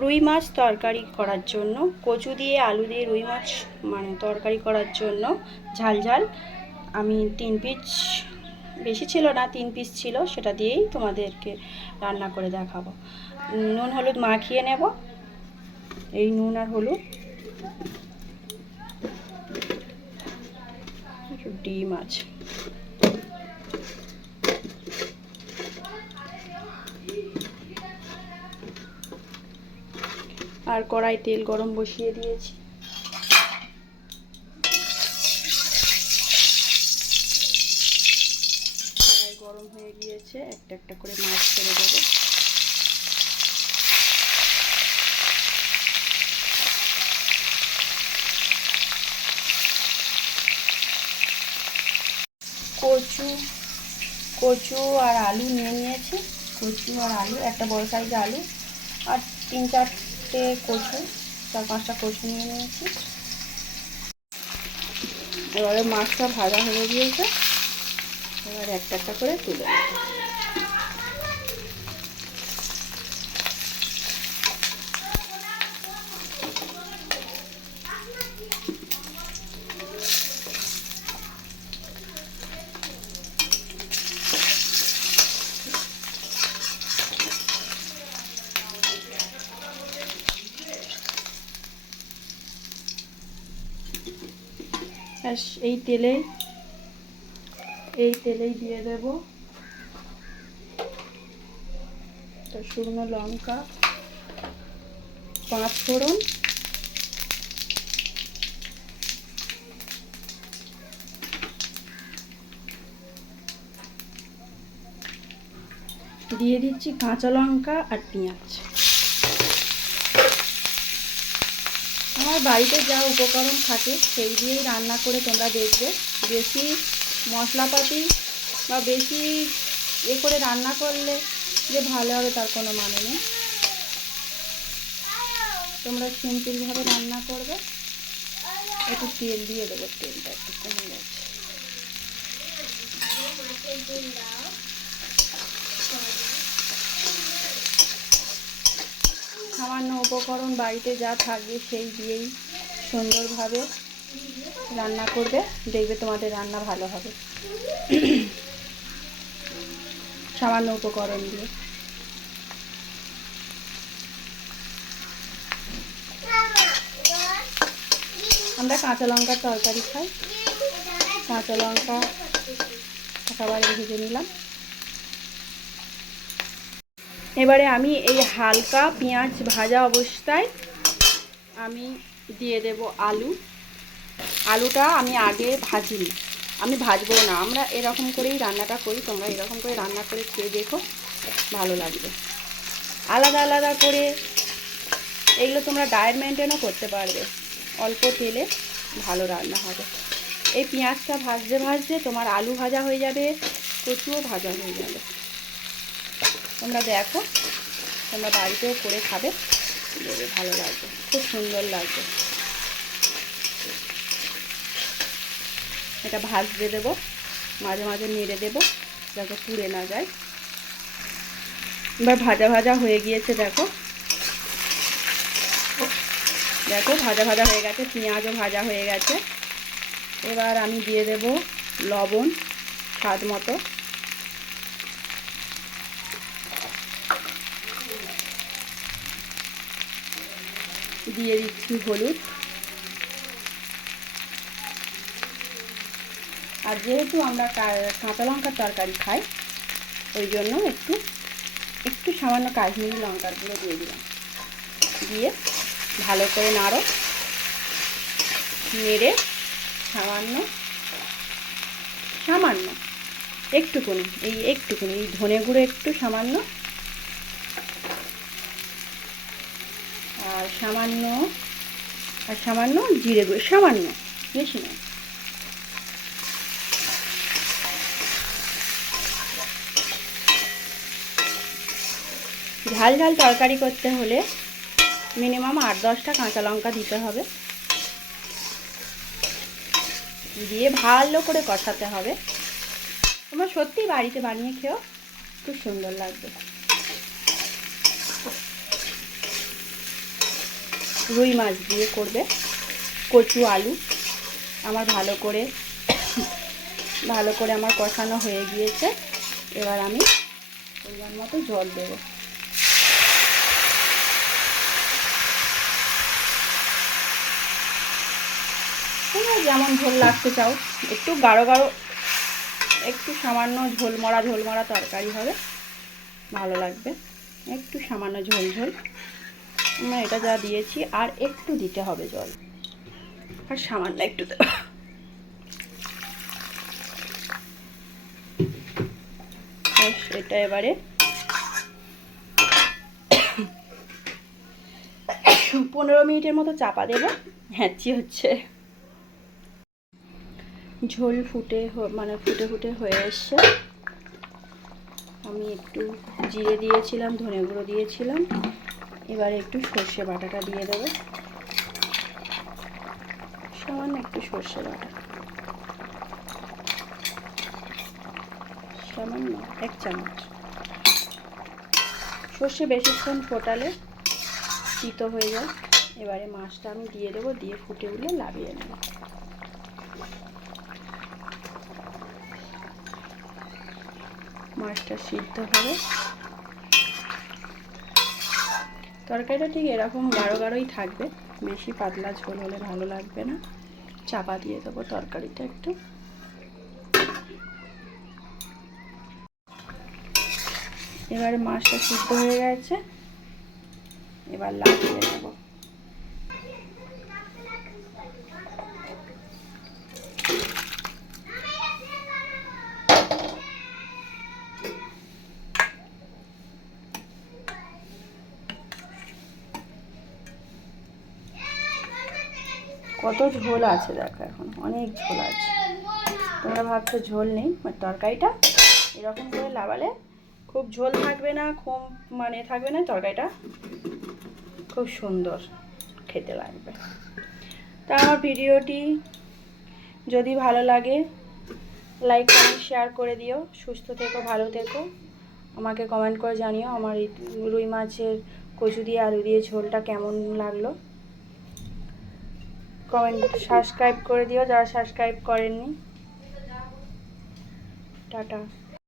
রুই মাছ তরকারি করার জন্য, কচু দিয়ে আলু দিয়ে রুই মাছ তরকারি করার জন্য ঝাল ঝাল আমি 3 পিস, বেশি ছিল না, 3 পিস ছিল, সেটা দিয়েই তোমাদেরকে রান্না করে দেখাবো। নুন হলুদ মাখিয়ে নেব, এই নুন আর হলুদ, ডিম আছে, আর কড়াই তেল গরম বসিয়ে দিয়েছি। কড়াই গরম হয়ে গিয়েছে, একটা একটা করে মাছ ছেড়ে দেবো। কচু আর আলু নিয়ে নিয়েছি। কচু আর আলু, একটা বড় সাইজের আলু আর 3-4টে কচু, 4-5টা কচু নিয়ে নিয়েছি। এবারে মাছটা ভাজা হয়ে গিয়েছে, এবার একটা একটা করে তুলে নেব। এই তেলেই দিয়ে দেব শুকনো লঙ্কা, 5 ফোড়ন, দিয়ে দিচ্ছি কাঁচা লঙ্কা আর পেঁয়াজ। আমার বাড়িতে যা উপকরণ থাকে সেই দিয়েই রান্না করে তোমরা দেখবে। বেশি মশলাপাতি বা বেশি করে রান্না করলে যে ভালো হবে তার কোনো মানে নেই। তোমরা সিম্পলভাবে রান্না করবে। একটু তেল দিয়ে দেবো, তেলটা একটু কমে গেছে। সামান্য উপকরণ বাড়িতে যা থাকবে সেই দিয়েই সুন্দরভাবে রান্না করবে, দেখবে তোমাদের রান্না ভালো হবে। সামান্য উপকরণ দিয়ে। আমরা কাঁচা লঙ্কার তরকারি খাই, কাঁচা লঙ্কা একেবারে ভেজে নিলাম। এবারে আমি এই হালকা পেঁয়াজ ভাজা অবস্থায় আমি দিয়ে দেব আলুটা আমি আগে ভাজিনি, আমি ভাজবো না, আমরা এরকম করেই রান্নাটা করি। তোমরা এরকম করে রান্না করে খেয়ে দেখো, ভালো লাগবে। আলাদা আলাদা করে এগুলো তোমরা ডায়েট মেনটেনও করতে পারবে, অল্প তেলে ভালো রান্না হবে। এই পেঁয়াজটা ভাজতে ভাজতে তোমার আলু ভাজা হয়ে যাবে, কচুও ভাজা হয়ে যাবে। তোমরা দেখো, তোমরা বাড়িতেও করে খাবে, দেখবে ভালো লাগবে, খুব সুন্দর লাগবে। এটা ভাজতে দেবো, মাঝে মাঝে নেড়ে দেবো যাতে পুড়ে না যায়। এবার ভাজা ভাজা হয়ে গিয়েছে, দেখো দেখো ভাজা ভাজা হয়ে গেছে, পেঁয়াজও ভাজা হয়ে গেছে। এবার আমি দিয়ে দেব লবণ স্বাদ মতো, দিয়ে দিচ্ছি হলুদ। আর যেহেতু আমরা কাঁচা লঙ্কার তরকারি খাই, ওই জন্য একটু সামান্য কাশ্মীরি লঙ্কার গুঁড়ো দিয়ে দিলাম। দিয়ে ভালো করে নাড়ো, নেড়ে সামান্য একটুকুনি এই ধনে গুঁড়ো একটু সামান্য, আর সামান্য জিরে গুঁড়ো, সামান্য, বেশি না। ঝাল ঝাল তরকারি করতে হলে মিনিমাম 8-10টা কাঁচা লঙ্কা দিতে হবে, দিয়ে ভালো করে কষাতে হবে। তোমরা সত্যি বাড়িতে বানিয়ে খেও, খুব সুন্দর লাগবে। রুই মাছ দিয়ে করবে, কচু আলু। আমার ভালো করে আমার কষানো হয়ে গিয়েছে। এবার আমি পরিমাণ মতো জল দেবো। তোমরা যেমন ঝোল রাখতে চাও, একটু গাঢ় গাঢ়, একটু সামান্য ঝোল মরা তরকারি হবে, ভালো লাগবে। একটু সামান্য ঝোল ঝোল আমরা এটা যা দিয়েছি, আর একটু দিতে হবে জল, আর সামান্য একটু দেবো। এটা এবারে 15 মিনিটের মতো চাপা দেবো। হ্যাঁচি হচ্ছে। ঝোল ফুটে ফুটে হয়ে এসছে। আমি একটু জিরে দিয়েছিলাম, ধনে গুঁড়ো দিয়েছিলাম। এবারে একটু সর্ষে বাটাটা দিয়ে দেবো, সামান্য একটু সর্ষে বাটা, সামান্য 1 চামচ। সর্ষে বেশিক্ষণ ফোটালে তিতো হয়ে যায়। এবারে মাছটা আমি দিয়ে দেবো, দিয়ে ফুটে উঠলে নামিয়ে নেব। মাছটা সিদ্ধ হবে। তরকারিটা ঠিক এরকম গাঢ় গাঢ়ই থাকবে, বেশি পাতলা ঝোল হলে ভালো লাগবে না। চাপা দিয়ে দেবো তরকারিটা একটু। এবারে মাছটা সিদ্ধ হয়ে গেছে, এবার লাগিয়ে নেব। কত ঝোল আছে দেখো, এখন অনেক ঝোল আছে। তোমরা ভাবছো ঝোল নেই, তরকারিটা এরকম করে লাগালে খুব ঝোল থাকবে না, খুব থাকবে না, তরকারিটা খুব সুন্দর খেতে লাগবে। তা আমার ভিডিওটি যদি ভালো লাগে, লাইক কমেন্ট শেয়ার করে দিও। সুস্থ থেকো, ভালো থেকো। আমাকে কমেন্ট করে জানিও আমার এই রুই মাছের কচু দিয়ে আলু দিয়ে ঝোলটা কেমন লাগলো। সাবস্ক্রাইব করে দিও যারা সাবস্ক্রাইব করেননি। টাটা।